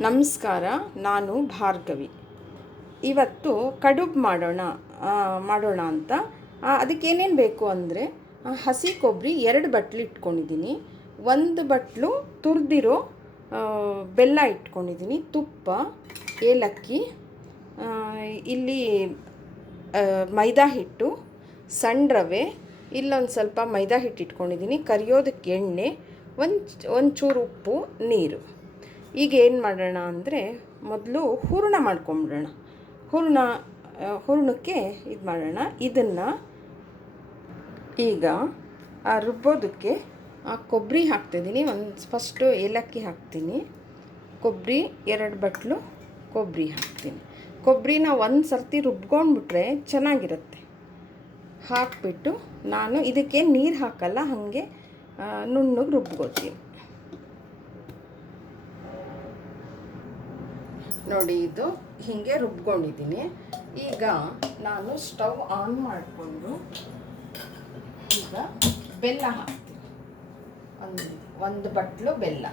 ನಮಸ್ಕಾರ, ನಾನು ಭಾರ್ಗವಿ. ಇವತ್ತು ಕಡುಬು ಮಾಡೋಣ ಅಂತ ಅದಕ್ಕೆ ಏನೇನು ಬೇಕು ಅಂದರೆ ಹಸಿ ಕೊಬ್ಬರಿ 2 ಬಟ್ಲು ಇಟ್ಕೊಂಡಿದ್ದೀನಿ, 1 ಬಟ್ಲು ತುರಿದಿರೋ ಬೆಲ್ಲ ಇಟ್ಕೊಂಡಿದ್ದೀನಿ, ತುಪ್ಪ, ಏಲಕ್ಕಿ, ಇಲ್ಲಿ ಮೈದಾ ಹಿಟ್ಟು, ಸಣ್ಣ ರವೆ, ಇಲ್ಲೊಂದು ಸ್ವಲ್ಪ ಮೈದಾ ಹಿಟ್ಟು ಇಟ್ಕೊಂಡಿದ್ದೀನಿ, ಕರಿಯೋದಕ್ಕೆ ಎಣ್ಣೆ, ಒಂಚೂರು ಉಪ್ಪು, ನೀರು. ಈಗ ಏನು ಮಾಡೋಣ ಅಂದರೆ ಮೊದಲು ಹೂರಣ ಮಾಡ್ಕೊಂಬಿಡೋಣ. ಹೂರಣಕ್ಕೆ ಇದು ಮಾಡೋಣ. ಇದನ್ನು ಈಗ ರುಬ್ಬೋದಕ್ಕೆ ಕೊಬ್ಬರಿ ಹಾಕ್ತಿದ್ದೀನಿ. ಫಸ್ಟು ಏಲಕ್ಕಿ ಹಾಕ್ತೀನಿ, ಕೊಬ್ಬರಿ 2 ಬಟ್ಲು ಕೊಬ್ಬರಿ ಹಾಕ್ತೀನಿ. ಕೊಬ್ಬರಿನ ಒಂದು ಸರ್ತಿ ರುಬ್ಕೊಂಡ್ಬಿಟ್ರೆ ಚೆನ್ನಾಗಿರುತ್ತೆ. ಹಾಕಿಬಿಟ್ಟು ನಾನು ಇದಕ್ಕೆ ನೀರು ಹಾಕಲ್ಲ, ಹಾಗೆ ನುಣ್ಣಗೆ ರುಬ್ಕೋತೀನಿ. ನೋಡಿ, ಇದು ಹೀಗೆ ರುಬ್ಕೊಂಡಿದ್ದೀನಿ. ಈಗ ನಾನು ಸ್ಟವ್ ಆನ್ ಮಾಡಿಕೊಂಡು ಈಗ ಬೆಲ್ಲ ಹಾಕ್ತೀನಿ. ಒಂದು ಬಟ್ಲು ಬೆಲ್ಲ,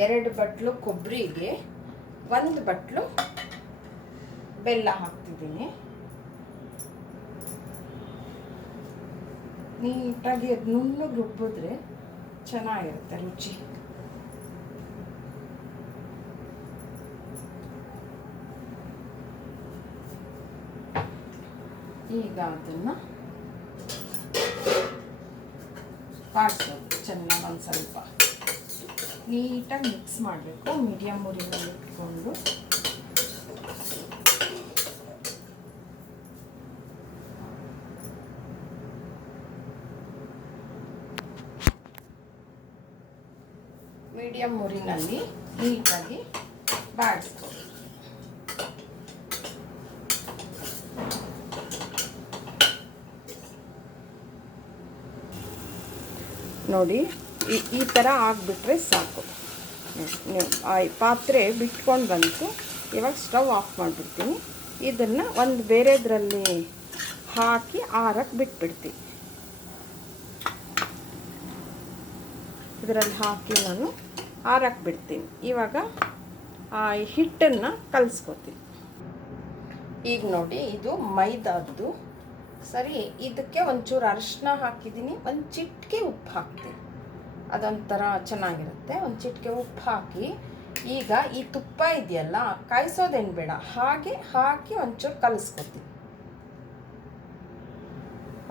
2 ಬಟ್ಲು ಕೊಬ್ಬರಿಗೆ 1 ಬಟ್ಲು ಬೆಲ್ಲ ಹಾಕ್ತಿದ್ದೀನಿ. ನೀಟಾಗಿ ಅದು ನುಣ್ಣಗೆ ರುಬ್ಬಿದ್ರೆ ಚೆನ್ನಾಗಿರುತ್ತೆ ರುಚಿ. ಈಗ ಅದನ್ನು ಕಾಡಿಸೋದು ಚೆನ್ನಾಗಿ, ಒಂದು ಸ್ವಲ್ಪ ನೀಟಾಗಿ ಮಿಕ್ಸ್ ಮಾಡಬೇಕು. ಮೀಡಿಯಮ್ ಉರಿನಲ್ಲಿ ಇಟ್ಕೊಂಡು ಮೀಡಿಯಮ್ ಉರಿನಲ್ಲಿ ನೀಟಾಗಿ ಬಾಡಿಸ್ಬೇಕು. ನೋಡಿ, ಈ ಥರ ಆಗಿಬಿಟ್ರೆ ಸಾಕು. ಪಾತ್ರೆ ಬಿಟ್ಕೊಂಡು ಬಂತು. ಇವಾಗ ಸ್ಟವ್ ಆಫ್ ಮಾಡಿಬಿಡ್ತೀನಿ. ಇದನ್ನು ಒಂದು ಬೇರೆದ್ರಲ್ಲಿ ಹಾಕಿ ಆರಕ್ಕೆ ಬಿಟ್ಬಿಡ್ತೀನಿ. ಇದರಲ್ಲಿ ಹಾಕಿ ನಾನು ಆರಕ್ಕೆ ಬಿಡ್ತೀನಿ. ಇವಾಗ ಹಿಟ್ಟನ್ನು ಕಲಿಸ್ಕೊತೀನಿ. ಈಗ ನೋಡಿ, ಇದು ಮೈದಾದ್ದು ಸರಿ. ಇದಕ್ಕೆ ಒಂಚೂರು ಅರಿಶಿನ ಹಾಕಿದ್ದೀನಿ, ಒಂದು ಚಿಟಿಕೆ ಉಪ್ಪು ಹಾಕ್ತೀನಿ, ಅದೊಂಥರ ಚೆನ್ನಾಗಿರುತ್ತೆ. ಒಂದು ಚಿಟಿಕೆ ಉಪ್ಪು ಹಾಕಿ ಈಗ ಈ ತುಪ್ಪ ಇದೆಯಲ್ಲ, ಕಾಯಿಸೋದೇನು ಬೇಡ, ಹಾಗೆ ಹಾಕಿ ಒಂಚೂರು ಕಲಿಸ್ಕೊತೀನಿ.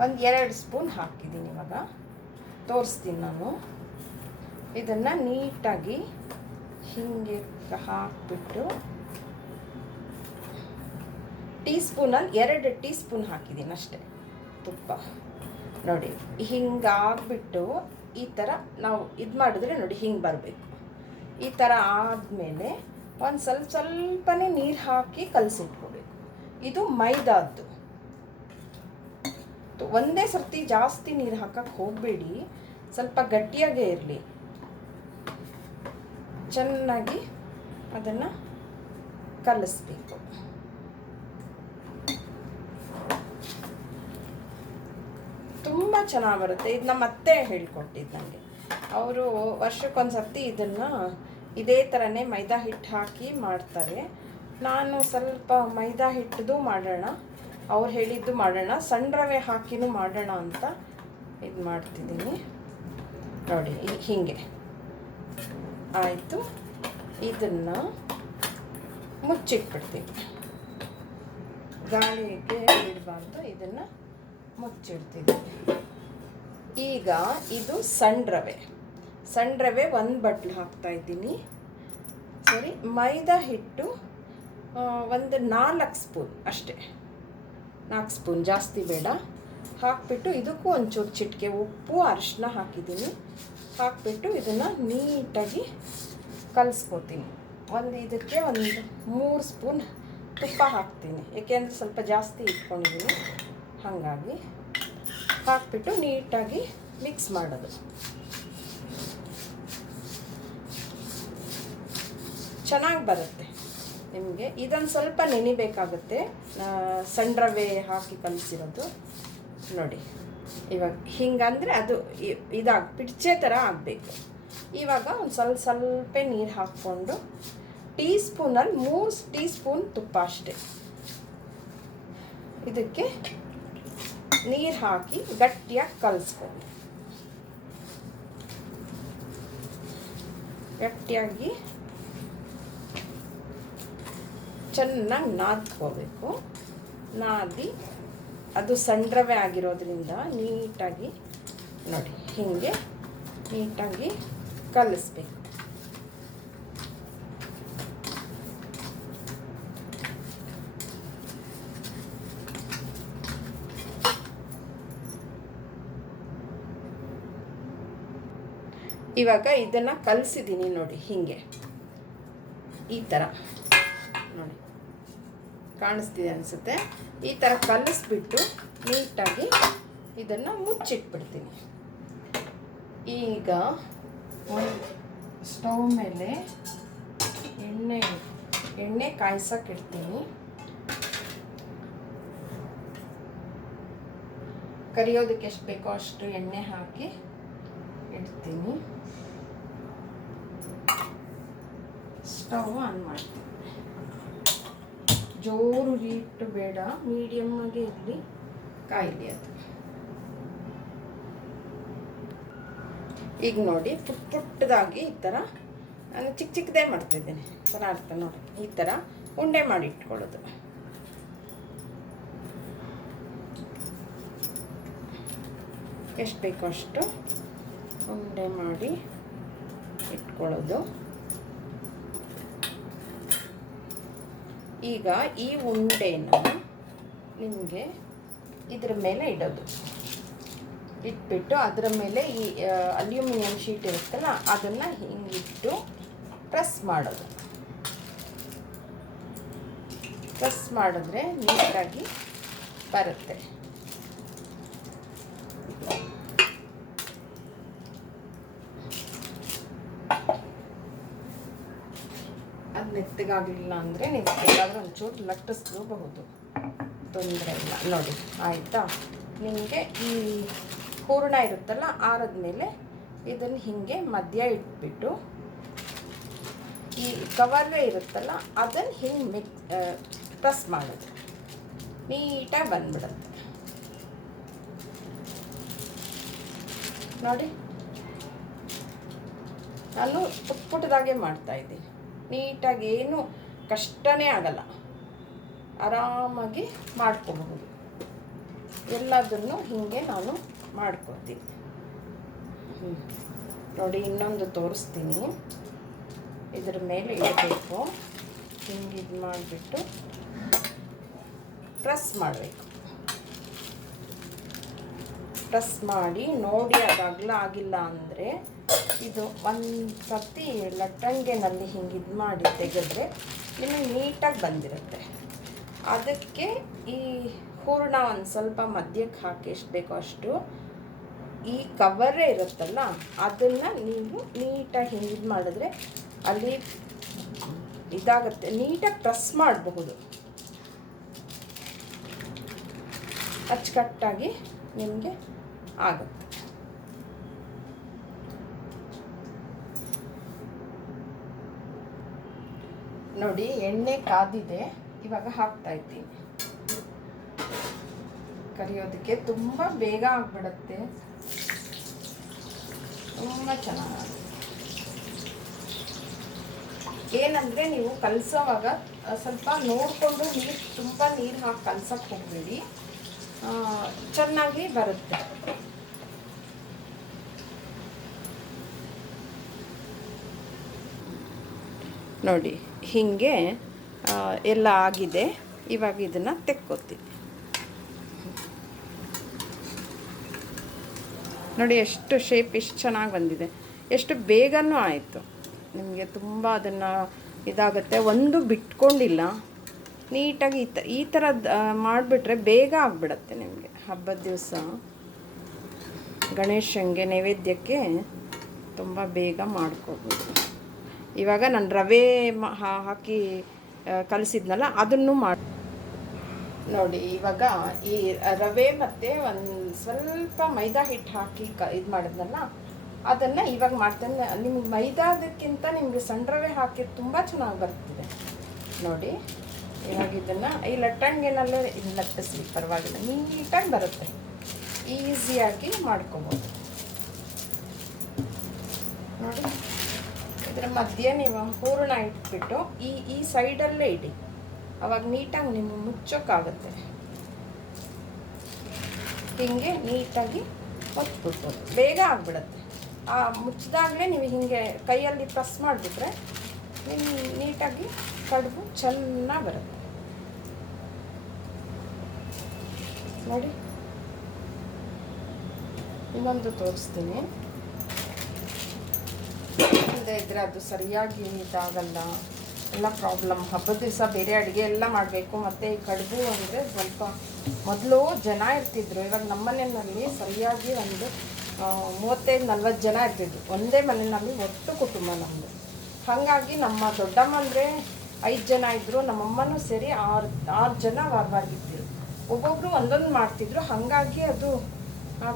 ಒಂದು 2 ಸ್ಪೂನ್ ಹಾಕಿದ್ದೀನಿ. ಇವಾಗ ತೋರಿಸ್ತೀನಿ ನಾನು. ಇದನ್ನು ನೀಟಾಗಿ ಹೀಗೆ ಹಾಕಿಬಿಟ್ಟು ಟೀ ಸ್ಪೂನಲ್ಲಿ 2 ಟೀ ಸ್ಪೂನ್ ಹಾಕಿದ್ದೀನಿ ಅಷ್ಟೇ ತುಪ್ಪ. ನೋಡಿ, ಹಿಂಗಾಗ್ಬಿಟ್ಟು ಈ ಥರ ನಾವು ಇದು ಮಾಡಿದ್ರೆ ನೋಡಿ ಹಿಂಗೆ ಬರಬೇಕು. ಈ ಥರ ಆದಮೇಲೆ ಒಂದು ಸ್ವಲ್ಪನೇ ನೀರು ಹಾಕಿ ಕಲಸಿಟ್ಕೋಬೇಕು. ಇದು ಮೈದಾದ್ದು. ಒಂದೇ ಸರ್ತಿ ಜಾಸ್ತಿ ನೀರು ಹಾಕಕ್ಕೆ ಹೋಗಬೇಡಿ, ಸ್ವಲ್ಪ ಗಟ್ಟಿಯಾಗೇ ಇರಲಿ. ಚೆನ್ನಾಗಿ ಅದನ್ನು ಕಲಿಸ್ಬೇಕು. ತುಂಬ ಚೆನ್ನಾಗಿ ಬರುತ್ತೆ. ಇದು ನಮ್ಮ ಅತ್ತೆ ಹೇಳ್ಕೊಟ್ಟಿದ್ದು ನನಗೆ. ಅವರು ವರ್ಷಕ್ಕೊಂದು ಸರ್ತಿ ಇದನ್ನು ಇದೇ ಥರನೇ ಮೈದಾ ಹಿಟ್ಟು ಹಾಕಿ ಮಾಡ್ತಾರೆ. ನಾನು ಸ್ವಲ್ಪ ಮೈದಾ ಹಿಟ್ಟದು ಮಾಡೋಣ, ಅವ್ರು ಹೇಳಿದ್ದು ಮಾಡೋಣ, ಸಣ್ಣ ರವೆ ಹಾಕಿನೂ ಮಾಡೋಣ ಅಂತ ಇದು ಮಾಡ್ತಿದ್ದೀನಿ. ನೋಡಿ, ಹೀಗೆ ಆಯಿತು. ಇದನ್ನು ಮುಚ್ಚಿಟ್ಬಿಡ್ತೀನಿ, ಗಾಳಿಗೆ ಬಿಡಬಾರ್ದು. ಇದನ್ನು ಮುಚ್ಚಿಡ್ತೀನಿ. ಈಗ ಇದು ಸಣ್ಣ ರವೆ 1 ಬಟ್ಲು ಹಾಕ್ತಾಯಿದ್ದೀನಿ. ಸರಿ, ಮೈದಾ ಹಿಟ್ಟು ಒಂದು 4 ಸ್ಪೂನ್ ಅಷ್ಟೇ, 4 ಸ್ಪೂನ್, ಜಾಸ್ತಿ ಬೇಡ. ಹಾಕಿಬಿಟ್ಟು ಇದಕ್ಕೂ ಒಂಚೂರು ಚಿಟಿಕೆ ಉಪ್ಪು, ಅರಿಶಿನ ಹಾಕಿದ್ದೀನಿ. ಹಾಕಿಬಿಟ್ಟು ಇದನ್ನು ನೀಟಾಗಿ ಕಲಿಸ್ಕೊತೀನಿ. ಇದಕ್ಕೆ ಒಂದು 3 ಸ್ಪೂನ್ ತುಪ್ಪ ಹಾಕ್ತೀನಿ, ಏಕೆಂದರೆ ಸ್ವಲ್ಪ ಜಾಸ್ತಿ ಇಟ್ಕೊಂಡಿದ್ದೀನಿ. ಹಾಗಾಗಿ ಹಾಕಿಬಿಟ್ಟು ನೀಟಾಗಿ ಮಿಕ್ಸ್ ಮಾಡೋದು. ಚೆನ್ನಾಗಿ ಬರುತ್ತೆ ನಿಮಗೆ. ಇದೊಂದು ಸ್ವಲ್ಪ ನೆನಿಬೇಕಾಗುತ್ತೆ, ಸಣ್ಣ ರವೆ ಹಾಕಿ ಕಲಿಸಿರೋದು. ನೋಡಿ, ಇವಾಗ ಹಿಂಗಂದರೆ ಅದು ಪಿಡ್ಚೆ ಥರ ಆಗಬೇಕು. ಇವಾಗ ಒಂದು ಸ್ವಲ್ಪ ನೀರು ಹಾಕ್ಕೊಂಡು ಟೀ ಸ್ಪೂನಲ್ಲಿ 3 ಟೀ ಸ್ಪೂನ್ ತುಪ್ಪ ಅಷ್ಟೆ. ಇದಕ್ಕೆ ನೀರು ಹಾಕಿ ಗಟ್ಟಿಯಾಗಿ ಕಲಿಸ್ಕೊಳ್ಳಿ. ಗಟ್ಟಿಯಾಗಿ ಚೆನ್ನಾಗಿ ನಾದ್ಕೋಬೇಕು. ನಾದಿ ಅದು ಸಣ್ಣ ರವೆ ಆಗಿರೋದ್ರಿಂದ ನೀಟಾಗಿ ನೋಡಿ ಹೀಗೆ ನೀಟಾಗಿ ಕಲಿಸ್ಬೇಕು. ಇವಾಗ ಇದನ್ನು ಕಲಿಸಿದ್ದೀನಿ ನೋಡಿ, ಹೀಗೆ ಈ ಥರ ನೋಡಿ ಕಾಣಿಸ್ತಿದೆ ಅನಿಸುತ್ತೆ. ಈ ಥರ ಕಲಿಸ್ಬಿಟ್ಟು ನೀಟಾಗಿ ಇದನ್ನು ಮುಚ್ಚಿಟ್ಬಿಡ್ತೀನಿ. ಈಗ ಒಂದು ಸ್ಟವ್ ಮೇಲೆ ಎಣ್ಣೆ ಕಾಯ್ಸಕ್ಕೆ ಇಡ್ತೀನಿ. ಕರಿಯೋದಕ್ಕೆ ಎಷ್ಟು ಬೇಕೋ ಅಷ್ಟು ಎಣ್ಣೆ ಹಾಕಿ ಇಡ್ತೀನಿ. ಸ್ಟವ್ ಆನ್ ಮಾಡ್ತೀನಿ. ಜೋರು ಹೀಟ್ ಬೇಡ, ಮೀಡಿಯಮ್ ಆಗಿ ಇರಲಿ, ಕಾಯಿಲಿ ಅದು. ಈಗ ನೋಡಿ ಪುಟ್ಟದಾಗಿ ಈ ಥರ ನಾನು ಚಿಕ್ಕದೇ ಮಾಡ್ತಿದ್ದೀನಿ. ಚೆನ್ನಾಗಿರುತ್ತೆ ನೋಡಿ, ಈ ಥರ ಉಂಡೆ ಮಾಡಿ ಇಟ್ಕೊಳ್ಳೋದು. ಎಷ್ಟು ಬೇಕೋ ಅಷ್ಟು ಉಂಡೆ ಮಾಡಿ ಇಟ್ಕೊಳ್ಳೋದು. ಈಗ ಈ ಉಂಡೆನ ನಿಮಗೆ ಇದ್ರ ಮೇಲೆ ಇಡೋದು. ಇಟ್ಬಿಟ್ಟು ಅದರ ಮೇಲೆ ಈ ಅಲ್ಯೂಮಿನಿಯಂ ಶೀಟ್ ಇರುತ್ತಲ್ಲ ಅದನ್ನು ಹಿಂಗಿಟ್ಟು ಪ್ರೆಸ್ ಮಾಡೋದು. ಪ್ರೆಸ್ ಮಾಡಿದ್ರೆ ನೀಟಾಗಿ ಬರುತ್ತೆ. ಅದು ಮೆತ್ತಗಾಗಲಿಲ್ಲ ಅಂದರೆ ನೀವು ಬೇಕಾದರೆ ಒಂಚೂರು ಲಟ್ಟಿಸ್ಕೋಬಹುದು, ತೊಂದರೆ ಇಲ್ಲ. ನೋಡಿ ಆಯಿತಾ? ನಿಮಗೆ ಈ ಹೂರಣ ಇರುತ್ತಲ್ಲ ಆರದ್ಮೇಲೆ ಇದನ್ನು ಹೀಗೆ ಮಧ್ಯ ಇಟ್ಬಿಟ್ಟು ಈ ಕವರ್ವೇ ಇರುತ್ತಲ್ಲ ಅದನ್ನು ಹಿಂಗೆ ಪ್ರೆಸ್ ಮಾಡೋದು, ನೀಟಾಗಿ ಬಂದ್ಬಿಡುತ್ತೆ ನೋಡಿ. ನಾನು ಪುಟ್ಟದಾಗೆ ಮಾಡ್ತಾಯಿದ್ದೀನಿ. ನೀಟಾಗಿ ಏನು ಕಷ್ಟನೇ ಆಗಲ್ಲ, ಆರಾಮಾಗಿ ಮಾಡ್ಕೋಬಹುದು. ಎಲ್ಲದನ್ನು ಹೀಗೆ ನಾನು ಮಾಡ್ಕೊತೀನಿ. ನೋಡಿ ಇನ್ನೊಂದು ತೋರಿಸ್ತೀನಿ. ಇದ್ರ ಮೇಲೆ ಇಡಬೇಕು, ಹಿಂಗೆ ಇದು ಮಾಡಿಬಿಟ್ಟು ಪ್ರೆಸ್ ಮಾಡಬೇಕು. ಪ್ರೆಸ್ ಮಾಡಿ ನೋಡಿ ಅದು ಅಗಲ ಆಗಿಲ್ಲ ಅಂದರೆ ಇದು ಒಂದು ಸರ್ತಿ ಲಟ್ಟಂಗೆನಲ್ಲಿ ಹಿಂಗೆ ಇದು ಮಾಡಿ ತೆಗೆದ್ರೆ ನಿಮಗೆ ನೀಟಾಗಿ ಬಂದಿರುತ್ತೆ. ಅದಕ್ಕೆ ಈ ಹೂರಣ ಒಂದು ಸ್ವಲ್ಪ ಮಧ್ಯಕ್ಕೆ ಹಾಕಿ ಎಷ್ಟು ಬೇಕೋ ಅಷ್ಟು ಈ ಕವರೇ ಇರುತ್ತಲ್ಲ ಅದನ್ನು ನೀವು ನೀಟಾಗಿ ಹಿಂಗೆ ಇದು ಮಾಡಿದ್ರೆ ಅಲ್ಲಿ ಇದಾಗುತ್ತೆ. ನೀಟಾಗಿ ಪ್ರೆಸ್ ಮಾಡಬಹುದು, ಅಚ್ಚುಕಟ್ಟಾಗಿ ನಿಮಗೆ ಆಗುತ್ತೆ. ನೋಡಿ ಎಣ್ಣೆ ಕಾದಿದೆ, ಇವಾಗ ಹಾಕ್ತಾ ಇದ್ದೀನಿ. ಕರಿಯೋದಕ್ಕೆ ತುಂಬ ಬೇಗ ಆಗಿಬಿಡುತ್ತೆ, ತುಂಬ ಚೆನ್ನಾಗಿ. ಏನಂದರೆ ನೀವು ಕಲಸೋವಾಗ ಸ್ವಲ್ಪ ನೋಡಿಕೊಂಡು ತುಂಬ ನೀರು ಹಾಕಿ ಕಲ್ಸಕ್ಕೆ ಹೋಗಬೇಡಿ, ಚೆನ್ನಾಗಿ ಬರುತ್ತೆ. ನೋಡಿ ಹೀಗೆ ಎಲ್ಲ ಆಗಿದೆ. ಇವಾಗ ಇದನ್ನು ತೆಕ್ಕೋತೀನಿ. ನೋಡಿ ಎಷ್ಟು ಶೇಪ್ ಎಷ್ಟು ಚೆನ್ನಾಗಿ ಬಂದಿದೆ, ಎಷ್ಟು ಬೇಗನೂ ಆಯಿತು. ನಿಮಗೆ ತುಂಬ ಅದನ್ನು ಇದಾಗುತ್ತೆ, ಒಂದು ಬಿಟ್ಕೊಂಡಿಲ್ಲ. ನೀಟಾಗಿ ಈ ಥರ ಮಾಡಿಬಿಟ್ರೆ ಬೇಗ ಆಗಿಬಿಡತ್ತೆ ನಿಮಗೆ. ಹಬ್ಬದ ದಿವಸ ಗಣೇಶನಿಗೆ ನೈವೇದ್ಯಕ್ಕೆ ತುಂಬ ಬೇಗ ಮಾಡ್ಕೋಬೋದು. ಇವಾಗ ನಾನು ರವೆ ಹಾಕಿ ಕಲಿಸಿದ್ನಲ್ಲ ಅದನ್ನು ಮಾಡಿ ನೋಡಿ. ಇವಾಗ ಈ ರವೆ ಮತ್ತು ಒಂದು ಸ್ವಲ್ಪ ಮೈದಾ ಹಿಟ್ಟು ಹಾಕಿ ಇದು ಮಾಡಿದ್ನಲ್ಲ ಅದನ್ನು ಇವಾಗ ಮಾಡ್ತೇನೆ. ನಿಮ್ಗೆ ಮೈದಾದಕ್ಕಿಂತ ನಿಮಗೆ ಸಣ್ಣ ರವೆ ಹಾಕಿದ್ದು ತುಂಬ ಚೆನ್ನಾಗಿ ಬರ್ತಿದೆ ನೋಡಿ. ಇವಾಗ ಇದನ್ನು ಈ ಲಟ್ಟಂಗಿನಲ್ಲೇ ಇದು ಲಟ್ಟಿಸಿ ಪರವಾಗಿಲ್ಲ, ನೀಟಾಗಿ ಬರುತ್ತೆ, ಈಸಿಯಾಗಿ ಮಾಡ್ಕೊಬೋದು ನೋಡಿ. ಇದರ ಮಧ್ಯೆ ನೀವು ಹೂರಣ ಇಟ್ಬಿಟ್ಟು ಈ ಸೈಡಲ್ಲೇ ಇಡಿ, ಅವಾಗ ನೀಟಾಗಿ ನಿಮಗೆ ಮುಚ್ಚೋಕ್ಕಾಗುತ್ತೆ. ಹೀಗೆ ನೀಟಾಗಿ ಒತ್ಬಿಡ್ಬೋದು, ಬೇಗ ಆಗಿಬಿಡುತ್ತೆ. ಆ ಮುಚ್ಚಿದಾಗಲೇ ನೀವು ಹೀಗೆ ಕೈಯಲ್ಲಿ ಪ್ರೆಸ್ ಮಾಡಿಬಿಟ್ರೆ ನೀಟಾಗಿ ಕಡುಬು ಚೆನ್ನಾಗಿ ಬರುತ್ತೆ ನೋಡಿ. ಇನ್ನೊಂದು ತೋರಿಸ್ತೀನಿ. ಇಲ್ಲದೆ ಇದ್ದರೆ ಅದು ಸರಿಯಾಗಿ ಇದಾಗಲ್ಲ, ಎಲ್ಲ ಪ್ರಾಬ್ಲಮ್. ಹಬ್ಬದ ದಿವಸ ಬೇರೆ ಅಡುಗೆ ಎಲ್ಲ ಮಾಡಬೇಕು. ಮತ್ತು ಈ ಕಡುಬು ಅಂದರೆ ಸ್ವಲ್ಪ ಮೊದಲು ಜನ ಇರ್ತಿದ್ರು, ಇವಾಗ ನಮ್ಮ ಮನೆಯಲ್ಲಿ ಸರಿಯಾಗಿ ಒಂದು 35-40 ಜನ ಇರ್ತಿದ್ರು ಒಂದೇ ಮನೆಯಲ್ಲಿ, ಒಟ್ಟು ಕುಟುಂಬ ನಮ್ಮದು. ಹಾಗಾಗಿ ನಮ್ಮ ದೊಡ್ಡಮ್ಮ ಅಂದರೆ 5 ಜನ ಇದ್ದರು, ನಮ್ಮಮ್ಮನೂ ಸೇರಿ 6 ಜನ ವಾರವಾಗಿದ್ದರು. ಒಬ್ಬೊಬ್ಬರು ಒಂದೊಂದು ಮಾಡ್ತಿದ್ರು, ಹಾಗಾಗಿ ಅದು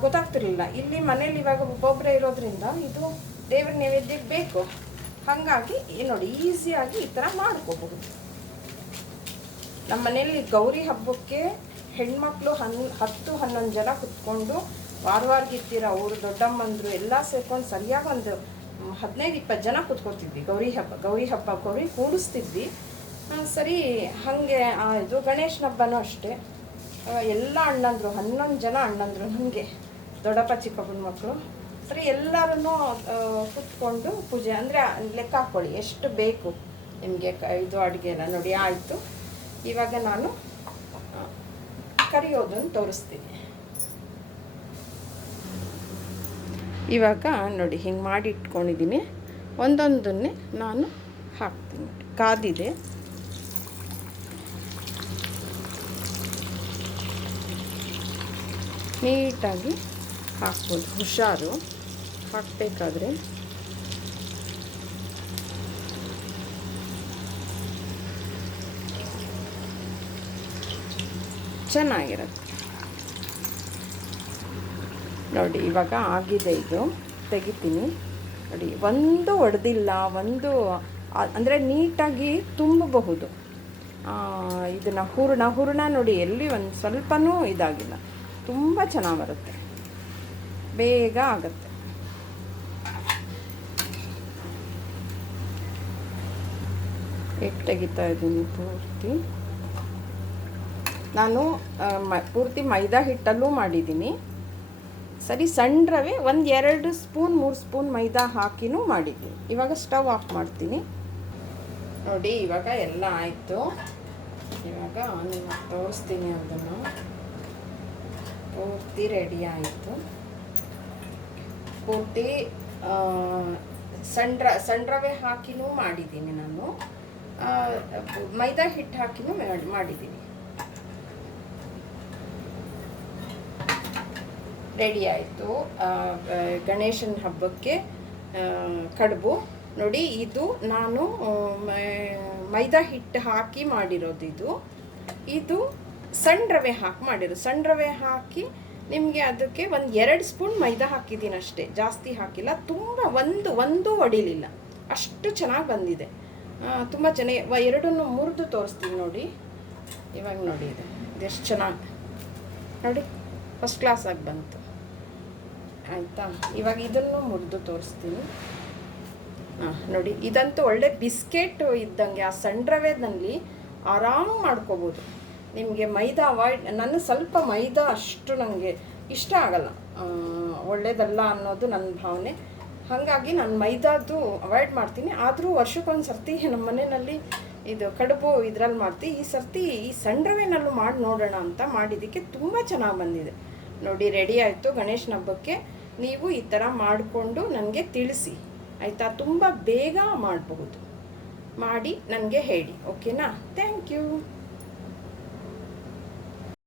ಗೊತ್ತಾಗ್ತಿರ್ಲಿಲ್ಲ. ಇಲ್ಲಿ ಮನೇಲಿ ಇವಾಗ ಒಬ್ಬೊಬ್ಬರೇ ಇರೋದ್ರಿಂದ ಇದು ದೇವ್ರ ನೈವೇದ್ಯಕ್ಕೆ ಬೇಕು. ಹಾಗಾಗಿ ನೋಡಿ ಈಸಿಯಾಗಿ ಈ ಥರ ಮಾಡ್ಕೋಬಹುದು. ನಮ್ಮ ಮನೇಲಿ ಗೌರಿ ಹಬ್ಬಕ್ಕೆ ಹೆಣ್ಮಕ್ಳು 10-11 ಜನ ಕುತ್ಕೊಂಡು ವಾರವಾರಗಿರ್ತೀರ, ಅವರು ದೊಡ್ಡಮ್ಮಂದರು ಎಲ್ಲ ಸೇರ್ಕೊಂಡು ಸರಿಯಾಗಿ ಒಂದು 15-20 ಜನ ಕುತ್ಕೊತಿದ್ವಿ. ಗೌರಿ ಹಬ್ಬ ಗೌರಿ ಕೂಡಿಸ್ತಿದ್ವಿ. ಸರಿ ಹಾಗೆ ಇದು ಗಣೇಶನ ಹಬ್ಬನೂ ಅಷ್ಟೇ, ಎಲ್ಲ ಅಣ್ಣಂದರು 11 ಜನ ಅಣ್ಣಂದರು ನನಗೆ, ದೊಡ್ಡಪ್ಪ ಚಿಕ್ಕಪ್ಪನ ಮಕ್ಕಳು. ಸರಿ ಎಲ್ಲರೂ ಕುತ್ಕೊಂಡು ಪೂಜೆ ಅಂದರೆ ಲೆಕ್ಕ ಹಾಕ್ಕೊಳ್ಳಿ ಎಷ್ಟು ಬೇಕು ನಿಮಗೆ ಇದು ಅಡುಗೆ ಎಲ್ಲ ನೋಡಿ. ಆಯಿತು, ಇವಾಗ ನಾನು ಕರಿಯೋದನ್ನು ತೋರಿಸ್ತೀನಿ. ಇವಾಗ ನೋಡಿ ಹಿಂಗೆ ಮಾಡಿ ಇಟ್ಕೊಂಡಿದ್ದೀನಿ, ಒಂದೊಂದನ್ನೇ ನಾನು ಹಾಕ್ತೀನಿ. ಕಾದಿದೆ, ನೀಟಾಗಿ ಹಾಕ್ಬೋದು. ಹುಷಾರು ಹಾಕಬೇಕಾದ್ರೆ. ಚೆನ್ನಾಗಿರುತ್ತೆ ನೋಡಿ. ಇವಾಗ ಆಗಿದೆ, ಇದು ತೆಗಿತೀನಿ ನೋಡಿ. ಒಂದು ಒಡೆದಿಲ್ಲ, ಒಂದು ಅಂದರೆ ನೀಟಾಗಿ ತುಂಬಬಹುದು. ಇದನ್ನು ಹೂರಣ ನೋಡಿ, ಎಲ್ಲಿ ಒಂದು ಸ್ವಲ್ಪನೂ ಇದಾಗಿಲ್ಲ, ತುಂಬ ಚೆನ್ನಾಗಿ ಬರುತ್ತೆ, ಬೇಗ ಆಗುತ್ತೆ. ಹೇಗೆ ತೆಗಿತಾ ಇದ್ದೀನಿ ಪೂರ್ತಿ. ನಾನು ಪೂರ್ತಿ ಮೈದಾ ಹಿಟ್ಟಲ್ಲೂ ಮಾಡಿದ್ದೀನಿ. ಸರಿ, ಸಣ್ಣ ರವೆ 1-2 ಸ್ಪೂನ್ 3 ಸ್ಪೂನ್ ಮೈದಾ ಹಾಕಿನೂ ಮಾಡಿದ್ದೀನಿ. ಇವಾಗ ಸ್ಟವ್ ಆಫ್ ಮಾಡ್ತೀನಿ ನೋಡಿ. ಇವಾಗ ಎಲ್ಲ ಆಯಿತು. ಇವಾಗ ನಿಮಗೆ ತೋರಿಸ್ತೀನಿ, ಅದನ್ನು ಪೂರ್ತಿ ರೆಡಿ ಆಯಿತು. ಪೂರ್ತಿ ಸಣ್ಣ ರವೆ ಹಾಕಿನೂ ಮಾಡಿದ್ದೀನಿ ನಾನು, ಮೈದಾ ಹಿಟ್ಟು ಹಾಕಿನೂ ಮಾಡಿದ್ದೀನಿ. ರೆಡಿ ಆಯಿತು ಗಣೇಶನ ಹಬ್ಬಕ್ಕೆ ಕಡುಬು ನೋಡಿ. ಇದು ನಾನು ಮೈದಾ ಹಿಟ್ಟು ಹಾಕಿ ಮಾಡಿರೋದು. ಇದು ಸಣ್ಣ ರವೆ ಹಾಕಿ ಮಾಡಿರೋದು. ಸಣ್ಣ ರವೆ ಹಾಕಿ ನಿಮಗೆ ಅದಕ್ಕೆ 1-2 ಸ್ಪೂನ್ ಮೈದಾ ಹಾಕಿದ್ದೀನಿ ಅಷ್ಟೇ, ಜಾಸ್ತಿ ಹಾಕಿಲ್ಲ. ತುಂಬ ಒಂದು ಒಡಿಲಿಲ್ಲ, ಅಷ್ಟು ಚೆನ್ನಾಗಿ ಬಂದಿದೆ. ತುಂಬ ಚೆನ್ನಾಗಿ ಎರಡನ್ನೂ ಮುರಿದು ತೋರಿಸ್ತೀನಿ ನೋಡಿ. ಇವಾಗ ನೋಡಿ ಇದೆಷ್ಟು ಚೆನ್ನಾಗಿ ನೋಡಿ, ಫಸ್ಟ್ ಕ್ಲಾಸಾಗಿ ಬಂತು. ಆಯಿತಾ, ಇವಾಗ ಇದನ್ನು ಮುರಿದು ತೋರಿಸ್ತೀನಿ. ನೋಡಿ, ಇದಂತೂ ಒಳ್ಳೆ ಬಿಸ್ಕೆಟ್ ಇದ್ದಂಗೆ. ಆ ಸಣ್ಣ ರವೆನಲ್ಲಿ ಆರಾಮ್ ಮಾಡ್ಕೋಬೋದು. ನಿಮಗೆ ಮೈದಾ ಅವಾಯ್ಡ್, ನಾನು ಸ್ವಲ್ಪ ಮೈದಾ ಅಷ್ಟು ನನಗೆ ಇಷ್ಟ ಆಗಲ್ಲ, ಒಳ್ಳೆಯದಲ್ಲ ಅನ್ನೋದು ನನ್ನ ಭಾವನೆ. ಹಾಗಾಗಿ ನಾನು ಮೈದಾದು ಅವಾಯ್ಡ್ ಮಾಡ್ತೀನಿ. ಆದರೂ ವರ್ಷಕ್ಕೊಂದು ಸರ್ತಿ ನಮ್ಮ ಮನೆಯಲ್ಲಿ ಇದು ಕಡುಬು ಇದರಲ್ಲಿ ಮಾಡ್ತೀವಿ. ಈ ಸರ್ತಿ ಈ ಸಣ್ಣ ರವೆನಲ್ಲೂ ಮಾಡಿ ನೋಡೋಣ ಅಂತ ಮಾಡಿದ್ದಕ್ಕೆ ತುಂಬ ಚೆನ್ನಾಗಿ ಬಂದಿದೆ ನೋಡಿ. ರೆಡಿ ಆಯಿತು. ಗಣೇಶನ ಹಬ್ಬಕ್ಕೆ ನೀವು ಈ ಥರ ಮಾಡಿಕೊಂಡು ನನಗೆ ತಿಳಿಸಿ ಆಯಿತಾ. ತುಂಬ ಬೇಗ ಮಾಡಬಹುದು, ಮಾಡಿ ನನಗೆ ಹೇಳಿ, ಓಕೆನಾ. Thank you.